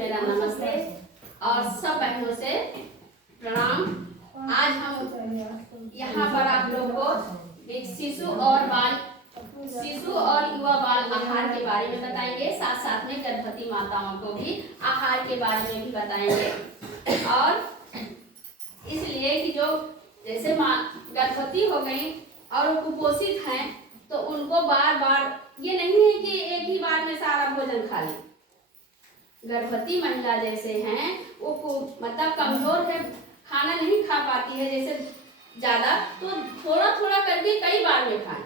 मेरा नमस्ते और सब बहनों से प्रणाम। आज हम यहाँ पर आप लोग को एक शिशु और युवा बाल आहार के बारे में बताएंगे, साथ साथ में गर्भवती माताओं को भी आहार के बारे में भी बताएंगे। और इसलिए कि जो जैसे माँ गर्भवती हो गई और वो कुपोषित हैं तो उनको बार बार ये नहीं है कि एक ही बार में सारा भोजन खा ले। गर्भवती महिला जैसे हैं वो मतलब कमजोर है, खाना नहीं खा पाती है जैसे ज्यादा, तो थोड़ा थोड़ा करके कई बार में खाएं,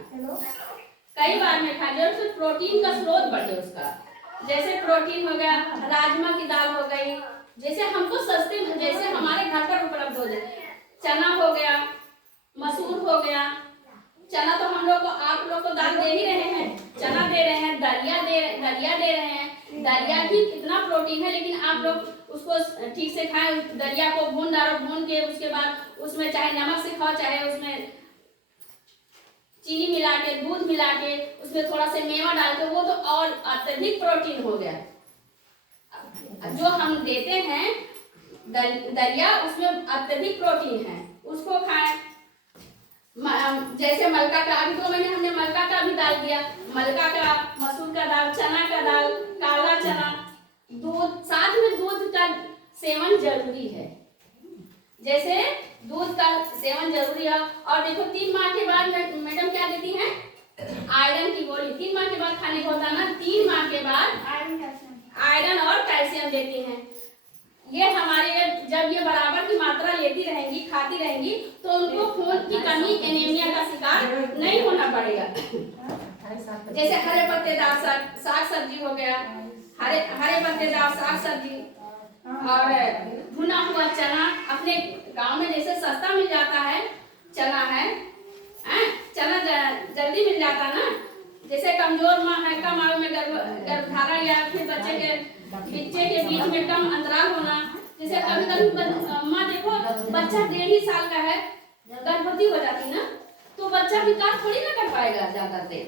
कई बार में खाएं जो उससे प्रोटीन का स्रोत बढ़े उसका। जैसे प्रोटीन हो गया, राजमा की दाल हो गई, जैसे हमको सस्ते जैसे हमारे घर पर उपलब्ध हो जाए, चना हो गया, मसूर हो गया। चना तो हम लोग को आप लोग को दाल दे ही रहे हैं, चना दे रहे हैं, दलिया दे रहे हैं। दलिया भी कितना प्रोटीन है, लेकिन आप लोग उसको ठीक से खाएं। दलिया को भून डालो, भून के उसके बाद उसमें चाहे नमक से खाओ, चाहे उसमें चीनी मिला के, दूध मिला के, उसमें थोड़ा सा मेवा डाल के, वो तो और अत्यधिक प्रोटीन हो गया। जो हम देते हैं दलिया, उसमें अत्यधिक प्रोटीन है, उसको खाएं। जैसे मलका का, अभी 2 महीने हमने मलका का भी दाल दिया, मलका का, मसूर का दाल, चना का दाल, काला चना, दूध, साथ में दूध का सेवन जरूरी है। जैसे दूध का सेवन जरूरी है। और देखो 3 माह के बाद मैडम क्या देती हैं? आयरन की गोली 3 माह के बाद खाने को होता है ना, 3 माह के बाद आयरन और कैल्शियम देती हैं। ये हमारे जब ये बराबर की मात्रा लेती रहेंगी, खाती रहेंगी, तो उनको खून की कमी, एनीमिया का शिकार नहीं होना पड़ेगा। जैसे हरे पत्तेदार साग सब्जी हो गया, हरे पत्तेदार साग सब्जी और भुना हुआ चना, अपने गांव में जैसे सस्ता मिल जाता है, चना है, चना जल्दी मिल जाता ना। जैसे कमजोर माँ है, कम आयु में गर्भधारण या फिर बच्चे के बीच में कम अंतराल होना, जैसे कभी कभी माँ देखो बच्चा 1.5 साल का है, गर्भवती हो जाती ना, तो बच्चा विकास थोड़ी ना कर पाएगा ज्यादा देर।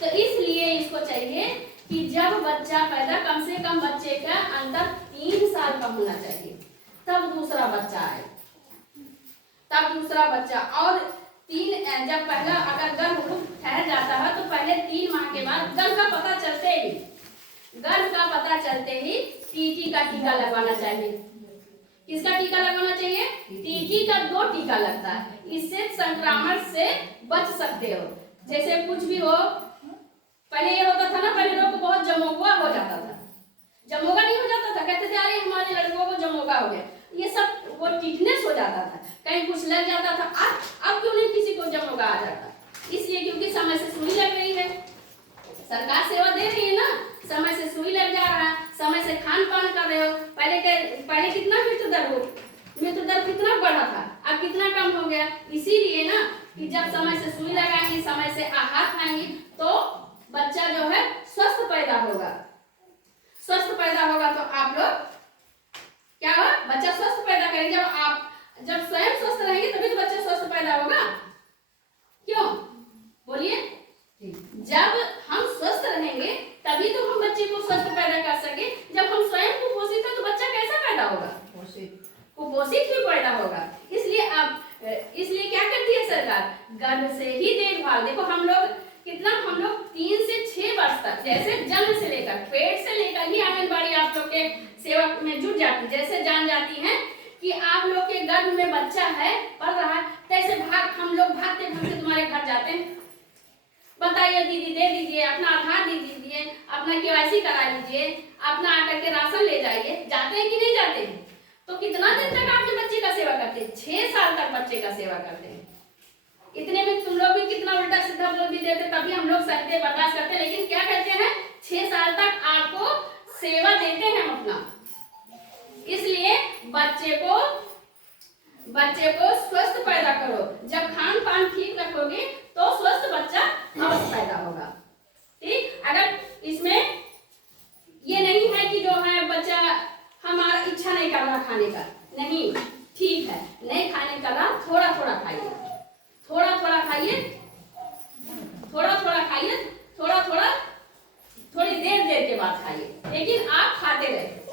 तो इसलिए इसको चाहिए कि जब बच्चा पैदा, कम से कम बच्चे का अंदर 3 साल का होना चाहिए, तब दूसरा बच्चा आए, तब दूसरा बच्चा। और जब पहला अगर गर्भ ठहर जाता है तो पहले 3 माह के बाद गर्भ का पता चलते ही टीटी का टीका लगवाना चाहिए। किसका टीका लगवाना चाहिए? टीटी का 2 टीका लगता है, इससे संक्रमण से बच सकते हो। जैसे कुछ भी हो, पहले ये होता था ना, पहले लोग को बहुत जमोगा हो जाता था, जमोगा नहीं हो जाता था, कहते थे अरे हमारे लड़कों को जमोगा हो गया, ये सब वो टीटनेस हो जाता था, कहीं कुछ लग जाता था। अब क्यों नहीं किसी को जमोगा आ जाता? इसलिए क्योंकि समय से सुई लग रही है, सरकार सेवा दे रही है ना, समय से सुई लग जा रहा है, समय से खान पान कर रहे हो। पहले कितना मृत्यु दर कितना बढ़ा था, अब कितना कम हो गया। इसीलिए ना कि जब समय से सुई लगाएंगी, समय से आहार खाएंगी, तो बच्चा जो है स्वस्थ पैदा होगा। स्वस्थ पैदा होगा तो आप लोग क्या होगा? बच्चा स्वस्थ पैदा करेंगे। जब स्वयं स्वस्थ रहेंगे तभी तो बच्चा स्वस्थ पैदा होगा। क्यों बोलिए? जब हम स्वस्थ रहेंगे तभी तो हम बच्चे को स्वस्थ पैदा कर सके। जब हम स्वयं कुपोषित है तो बच्चा कैसा पैदा होगा? कुपोषित ही पैदा होगा। इसलिए क्या करती है सरकार? गर्भ से ही देखभाल। देखो हम लोग 3 से 6 वर्ष तक, जैसे जन्म से लेकर, पेट से लेकर ही आंगनबाड़ी आप लोग के सेवा में जुट जाती। जैसे जान जाती हैं कि आप लोग के गर्भ में बच्चा है, पढ़ रहा है, तैसे हम लोग भागते भागते तुम्हारे घर जाते हैं, बताइए दीदी दे दीजिए, अपना आधार दे दीजिए, अपना केवाईसी करा लीजिए, अपना आकर के राशन ले जाइए। जाते हैं कि नहीं जाते हैं? तो कितना दिन तक आपके बच्चे का सेवा करते हैं? 6 साल तक बच्चे का सेवा करते हैं। इतने में तुम लोग भी कितना उल्टा सीधा बोल भी देते, तभी हम लोग सहते बर्दाश्त करते, लेकिन क्या करते हैं? 6 साल तक आपको सेवा देते हैं अपना। इसलिए बच्चे को स्वस्थ पैदा करो। जब खान पान ठीक रखोगे तो स्वस्थ बच्चा अवश्य पैदा होगा। ठीक? अगर इसमें ये नहीं है कि जो है बच्चा हमारा इच्छा नहीं कर रहा खाने का, नहीं, ठीक है, नहीं खाने का रहा, थोड़ा थोड़ा खाइए, थोड़ी देर के बाद खाइए, लेकिन आप खाते रहे।